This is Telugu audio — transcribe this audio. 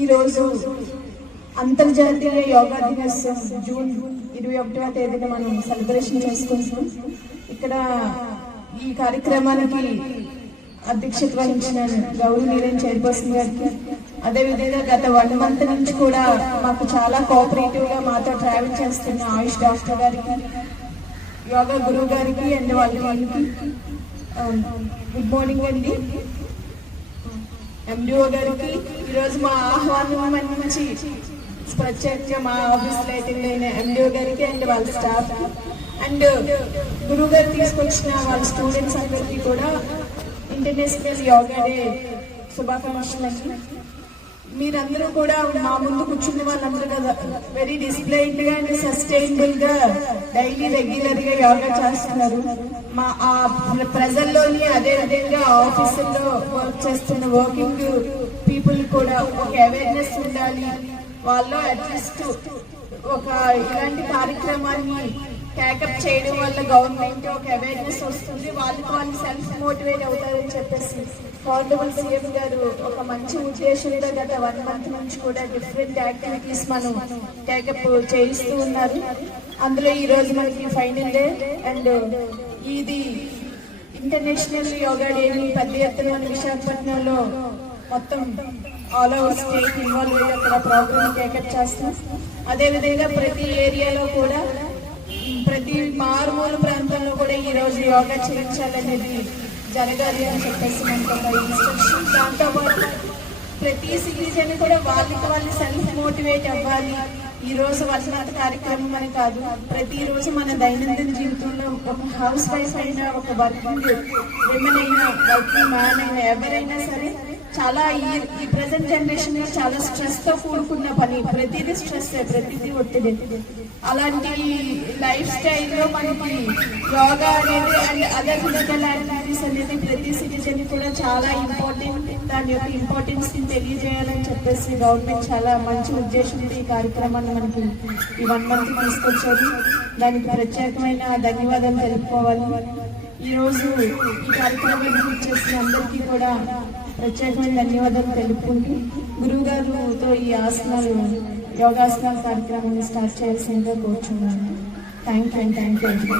ఈరోజు అంతర్జాతీయ యోగా దినోత్సవం జూన్ 21వ తేదీన మనం సెలబ్రేషన్ చేసుకుంటున్నాం. ఇక్కడ ఈ కార్యక్రమానికి అధ్యక్షత వహించిన గౌరవనీయులైన చైర్పర్సన్ గారికి, అదేవిధంగా గత 1 మంత్ నుంచి కూడా మాకు చాలా కోఆపరేటివ్ గా మాతో ట్రావెల్ చేస్తున్న ఆయుష్ డాక్టర్ గారికి, యోగా గురువు గారికి అండ్ వాళ్ళకి గుడ్ మార్నింగ్ అండి. ఎండిఓ గారికి ఈరోజు మా ఆహ్వానం మన్నించి ప్రత్యేకంగా మా ఆఫీస్ లైటింగ్ అయిన ఎండిఓ గారికి అండ్ వాళ్ళ స్టాఫ్ అండ్ గురువు గారు తీసుకొచ్చిన వాళ్ళ స్టూడెంట్స్ అందరికీ కూడా ఇంటర్నేషనల్ యోగా డే శుభాకాంక్షలు. మీరందరూ కూడా మా ముందు కూర్చున్న వాళ్ళందరూ కదా వెరీ డిసిప్లైన్డ్ గా అండ్ సస్టైనబుల్ గా డైలీ రెగ్యులర్ గా యోగా చేస్తున్నారు. మా ఆ ప్రజల్లోని అదే విధంగా ఆఫీసుల్లో వర్క్ చేస్తున్న వర్కింగ్ పీపుల్ కూడా ఒక అవేర్నెస్ ఉండాలి. వాళ్ళు అట్లీస్ట్ ఒక ఇలాంటి కార్యక్రమాన్ని టేకప్ చేయడం వల్ల గవర్నమెంట్ ఒక అవేర్నెస్ వస్తుంది, వాళ్ళు సెల్ఫ్ మోటివేట్ అవుతారని చెప్పేసి హానరబుల్ సీఎం గారు ఒక మంచి ఉద్దేశంతో గత 1 మంత్ నుంచి కూడా డిఫరెంట్ యాక్టివిటీస్ మనం టేకప్ చేయిస్తూ ఉన్నారు. అందులో ఈ రోజు మనకి ఫైనల్ డే అండ్ ఇది ఇంటర్నేషనల్ యోగా డేని పెద్ద ఎత్తున మన విశాఖపట్నంలో మొత్తం ఆల్ ఓవర్ స్టేట్ ఇన్వాల్వ్ అయ్యి అక్కడ ప్రోగ్రామ్ టేకప్ చేస్తాం. అదేవిధంగా ప్రతి ఏరియాలో కూడా ప్రతి మారుమూల ప్రాంతంలో కూడా ఈ రోజు యోగా చేయించాలనేది జరగాలి అని చెప్పేసి మనకు ఒక ఇన్స్ట్రక్షన్. దాంతోపాటు ప్రతి సిటిజన్ కూడా వాళ్ళు సెల్ఫ్ మోటివేట్ అవ్వాలి. ఈ రోజు వర్షనాథ కార్యక్రమం అని కాదు, ప్రతిరోజు మన దైనందిన జీవితంలో ఒక హౌస్ వైఫ్ అయినా, ఒక వర్కింగ్ విమెన్ అయినా, వర్కింగ్ మ్యాన్ అయినా, ఎవరైనా సరే చాలా ఈ ప్రజెంట్ జనరేషన్ లో చాలా స్ట్రెస్ తో కూడుకున్న పని. ప్రతిదీ స్ట్రెస్, ప్రతిదీ ఒత్తిడి. అలాంటి లైఫ్ స్టైల్లో మనకి యోగా అనేది అండ్ అదర్ ఫిజికల్ యాక్టివిటీస్ అనేది ప్రతి సిటిజన్ కూడా చాలా ఇంపార్టెంట్. దాని యొక్క ఇంపార్టెన్స్ ని తెలియజేయాలని చెప్పేసి గవర్నమెంట్ చాలా మంచి ఉద్దేశంతో ఈ కార్యక్రమాన్ని మనకి ఈ 1 మంత్ తీసుకొచ్చారు. దానికి ప్రత్యేకమైన ధన్యవాదాలు తెలుపుకోవాలి. ఈరోజు ఈ కార్యక్రమాన్ని చేసిన అందరికీ కూడా ప్రత్యేకమైన ధన్యవాదాలు తెలుపుకుంటూ గురువు గారితో ఈ ఆసనాలు యోగాసనాల కార్యక్రమాన్ని స్టార్ట్ చేయాల్సిందిగా కోరుచున్నాను. Thank you.